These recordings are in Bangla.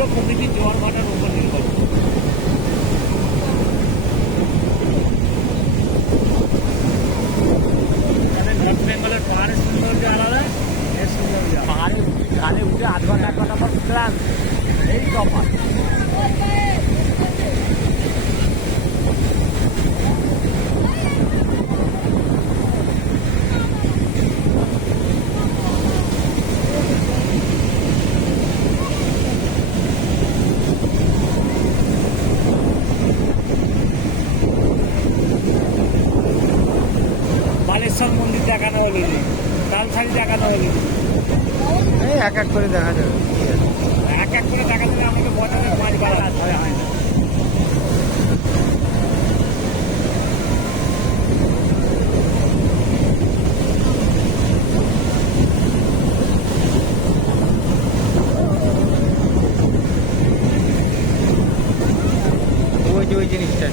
পুরো প্রকৃতির জোয়ার ভাটার উপর নির্ভর করে। নর্থ বেঙ্গলের পাহাড়ের সৌন্দর্য আলাদা, এর সৌন্দর্য পাহাড়ে ঢালে উঠে 1 ঘন্টা পর ক্লান্ত, এই তফাৎ। বালেশ্বর মন্দির দেখানো হলো, তালসারি দেখানো হলো, এই এক এক করে দেখা যাবে। এক এক করে দেখা যাবে। আমাকে বছরের 5 বার আসতে হয় না। ওই যে ওই জিনিসটা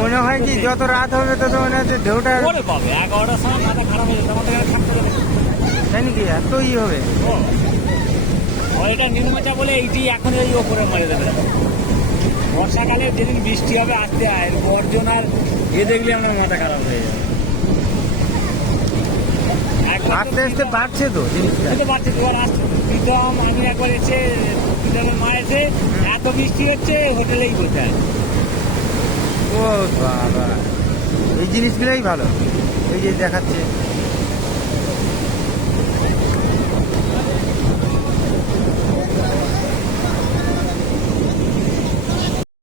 মনে হয় কি যত রাত হবে তত মনে হচ্ছে ঢেউটা পরে পাবে 11টার সময় মাথা খারাপ হয়ে যেত, আমাদের এখানে থাকতে হবে। তাই নাকি এতই হবে? এটা নিম্নচাপ বলে এইটি এখন এই ওপরে মারে দেবে। বর্ষাকালে যেদিন বৃষ্টি হবে আসতে হয়, বর্জন আর দেখলে আমার মাথা খারাপ হয়ে যাবে। আস্তে আস্তে বাড়ছে তো জিনিসটা, বাড়ছে। এবার আসছে প্রীতম, আমি একবার এসে প্রীতমের মা এসে এত বৃষ্টি হচ্ছে হোটেলেই বসে আছে। ও বাবা, এই জিনিসগুলোই ভালো, এই যে দেখাচ্ছে।